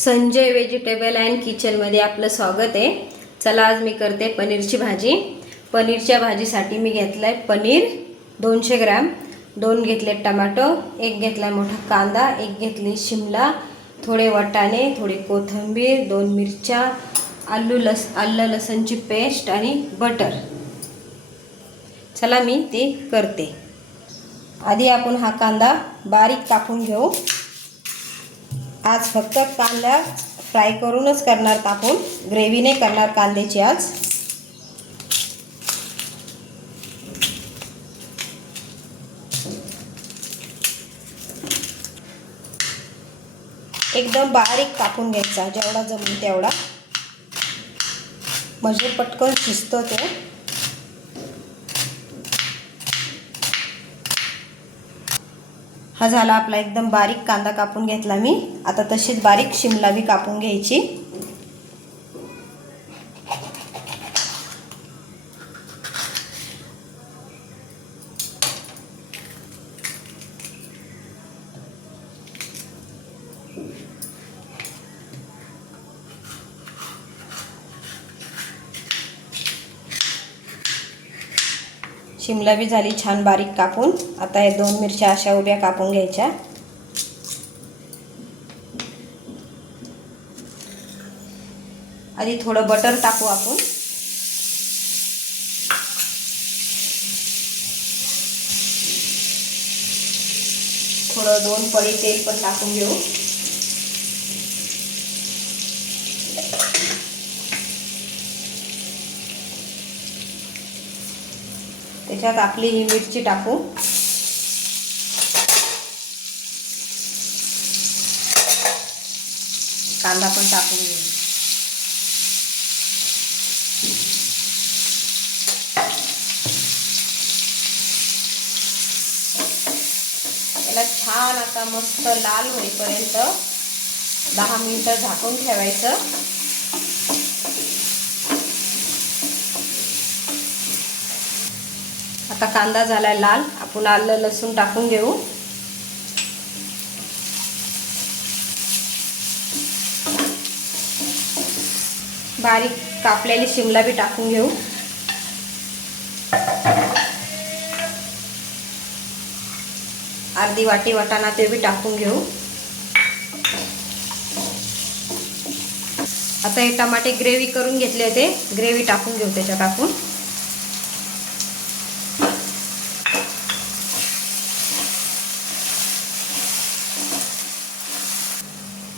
Sanjay vegetable and किचनमध्ये आपलं स्वागत आहे। चला आज मी करते पनीरची भाजी। पनीरच्या भाजीसाठी मी घेतलाय पनीर 200 ग्रॅम, 2 घेतले टमाटो, 1 घेतलाय मोठा कांदा, 1 घेतली शिमला, थोडे वाटाणे, थोडी कोथिंबीर, 2 मिरच्या, आलं लसणची पेस्ट आणि बटर। चला मी ते करते। आधी आपण हा कांदा बारीक कापून घेऊ। आज फक्त कांदा फ्राय करूनच करणार, टाकून ग्रेव्ही नाही करणार कांद्याची आज। एकदम बारीक कापून घ्यायचा, जेवढा जमेल तेवढा, म्हणजे पटकन शिजतो ते। हा झाला आपला एकदम बारीक कांदा कापून घेतला मी। आता तशीच बारीक शिमला भी कापून घ्यायची। शिमला भी झाली छान बारीक कापून। आता हे 2 मिरच्या अशा उभ्या कापून घ्यायच्या। आधी थोडं बटर टाकू आपण। थोडं 2 पळी तेल पण टाकून घेऊ। त्याच्यात आपली ही मिरची टाकू। कांदा पण टाकून घेऊ। याला छान आता मस्त लाल होईपर्यंत 10 मिनिटं झाकून ठेवायचं। आता कांदा झाला लाल, आपण आलं लसूण टाकून घेऊ। बारीक कापलेली शिमला भी टाकून घेऊ। अर्धी वाटी वाटाणा ते भी टाकून घेऊ। आता हे टमाटे ग्रेव्ही करून घेतले होते, ग्रेव्ही टाकून घेऊ त्याच्यात आपण।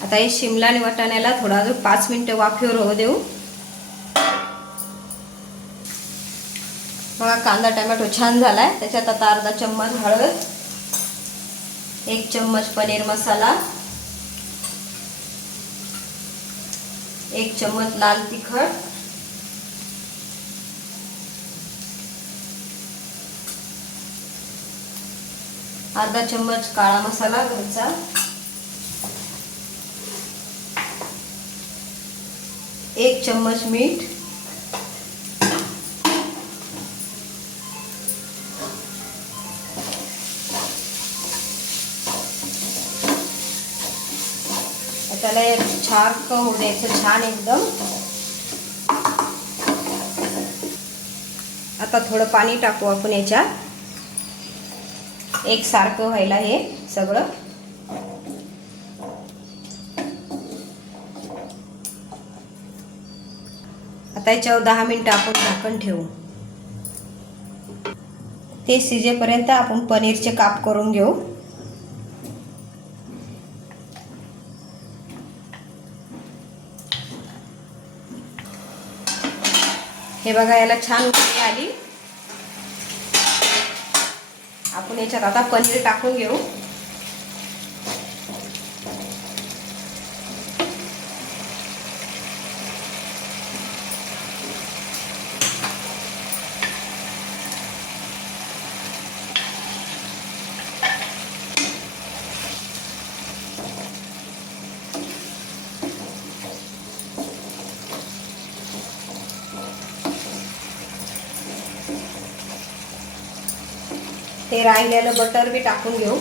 आता हे शिमला आणि वाटाण्याला थोडा अजून 5 मिनिटं वाफेवर होऊ देऊ। बघा कांदा टोमॅटो छान झालाय। त्याच्यात आता अर्धा चम्मच हळद, 1 चम्मच पनीर मसाला, 1 चम्मच लाल तिखट, अर्धा चम्मच काळा मसाला घरचा, 1 चम्मच मीठ, त्याला एक छान होऊ द्यायचं छान एकदम। आता थोडं पाणी टाकू आपण याच्यात, एक सारखं व्हायला हे सगळं। आता याच्यावर 10 मिनिटं आपण झाकण ठेवू। ते शिजेपर्यंत आपण पनीरचे काप करून घेऊ। हे बघा याला छान उकळी आली। आपण याच्यात आता पनीर टाकून घेऊ। ते राहिलेलं बटर भी टाकून घेऊ।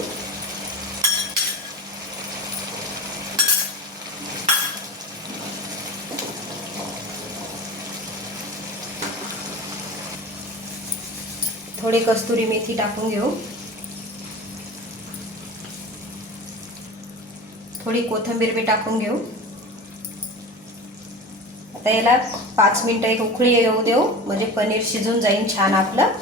थोडी कस्तुरी मेथी टाकून घेऊ, थोडी कोथिंबीर बी टाकून घेऊ। आता याला 5 मिनिटं एक उकळी येऊ देऊ, म्हणजे पनीर शिजून जाईल छान आपलं।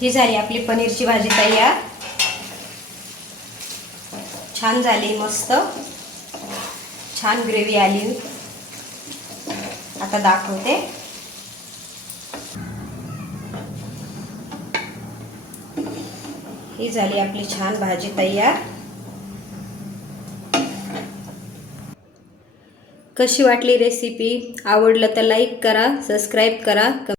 ही झाली आपली पनीरची भाजी तयार, छान झाली, मस्त छान ग्रेव्ही आली। आता दाखवते। ही झाली आपली छान भाजी तयार। कशी वाटली रेसिपी? आवडलं तर लाईक करा, सबस्क्राईब करा।